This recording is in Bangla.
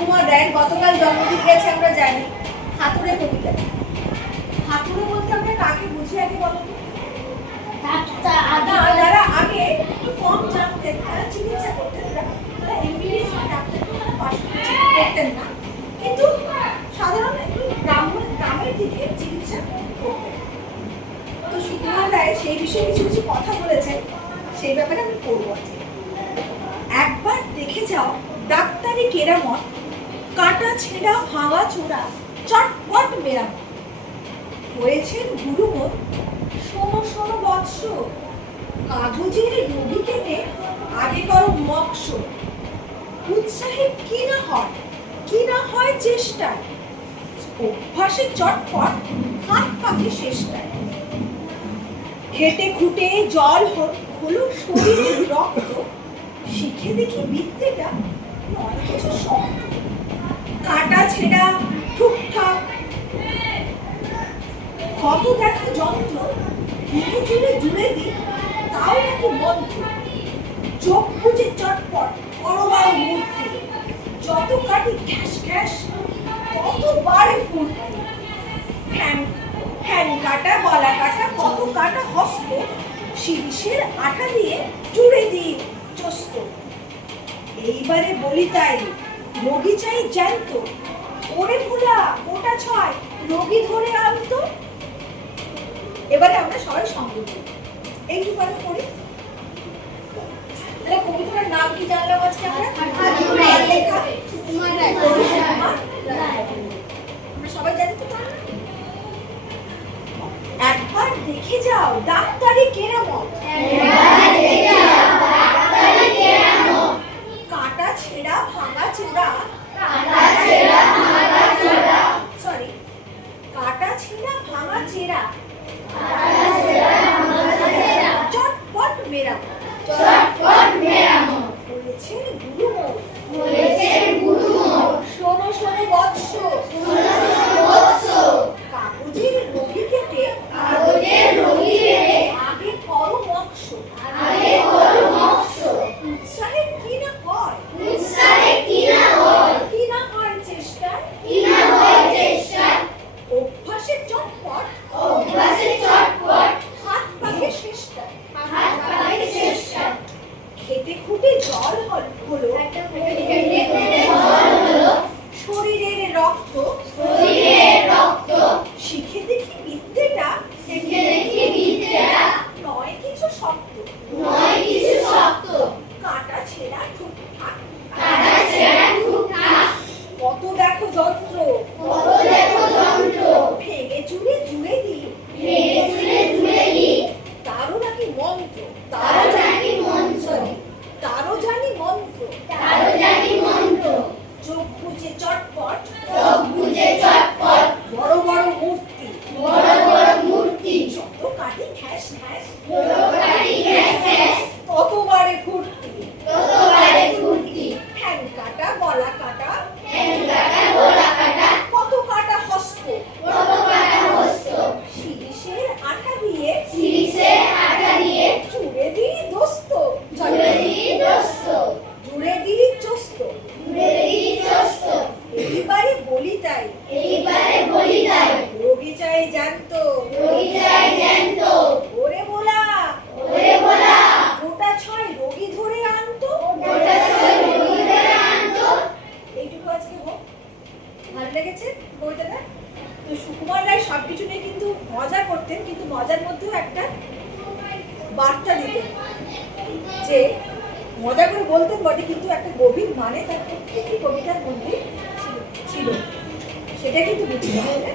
গতকাল জন্মদিন গেছে আমরা জানি। হাতুড়ে কবিতা হাতুড়ে বলতে আমরা কাকে বুঝি আগে বলো যারা আগে একটু কম জানতেন তারা চিকিৎসা করতেন না। তারা এমবিবিএস ডাক্তার তারা পাশ করতেন না। কিন্তু সাধারণ একটু গ্রামের গ্রামের দিকে চিকিৎসা করতেন। তো সুকুমার রায় সেই বিষয়ে কিছু কিছু কথা বলেছেন সেই ব্যাপারে আমি আজকে। একবার দেখে যাও ডাক্তারি কেরামত কাটা ছেঁড়া ভাঙা চোরা চটপট মেরামত হয়েছেন গুরুমত শোনো শোনো বৎস। কাগজের রোগী কেটে আগে করো মক্স উৎসাহে কি না হয়, কি না হয় চেষ্টায়। অভ্যাসে চটপট, হাত পাকে শেষটায়। খেটে খুটে জল হলো শরীরের রক্ত। শিখে দেখি বিদ্যেটা নয় কিছু শক্ত। কাটা ছেঁড়া ঠুকঠাক কত দেখা যন্ত্র? ভেঙে চুরে জুড়ে দিই, তাও নাকি মন্ত্র? চোখ বুঝে চটপট করবার মূর্তি। যত কাটি ঘ্যাস ঘ্যাস তত বাড়ে ফুর্তি। ঠ্যাং ঠ্যাং কাটা, গলা কাটা, কত কাটা হস্ত, শিরিষের আটা দিয়ে জুড়ে দিই চস্ত। এইবারে বলি তাই। জ্যান্ত। ওরে ভোলা ওটা ছয়, রোগী ধরে এবারে আমরা সবাই করি তাহলে কবিতার নাম কি জানলাম আজকে আমরা? সবাই জানি তো একবার দেখে যাও, ডাক্তারি কেরামত কাটা ছেঁড়া ভাঙা চূড়া সরি কাটা ছেঁড়া ভাঙা চেরা চটপট মেরামত বলেছেন গুরুমোর শোনো শোনো বৎস কাগজের রোগী কেটে আগে করো মক্ষ উৎসাহে কি না হয় কি না হয় চেষ্টা অভ্যাসে চটপট হাত পাকে চেষ্টা খেটে জল হলো শরীরের রক্ত। শিখে দেখি বিদ্যেটা নয় কিছু শক্ত। কাটা ছেঁড়া ঠুকঠাক। কত দেখো যন্ত্র। ভেঙে চুরে জুড়ে দিই। তারও নাকি মন্ত্র। তারও জানি Sorry, তারও জানি মন্ত্র চোখ বুঝে চটপট বড় বড় মূর্তি যত কাটি ঠ্যাস ঠ্যাস ততবারে ফুর্তি ঠ্যাং কাটা গলা কাটা কত কাটা হস্ত শিরিষের আঠা দিয়ে চুড়ে দিই দোস্ত জুড়ে দিই চোস্ত এইবারে বলি তাই রোগী চাই জানতো ওরে বলা গোটা ছয় রোগী ধরে আনতো এইটুকু আজকে হোক ভালো কবিতাটা তো সুকুমার রায় সব কিছু নিয়ে কিন্তু মজা করতেন, কিন্তু মজার মধ্যেও একটা বার্তা দিতেন যে, মজা করে বলতেন বটে, কিন্তু একটা গভীর মানে তার প্রত্যেকটি কবিতার মধ্যে ছিল। সেটা কিন্তু বুঝতে হবে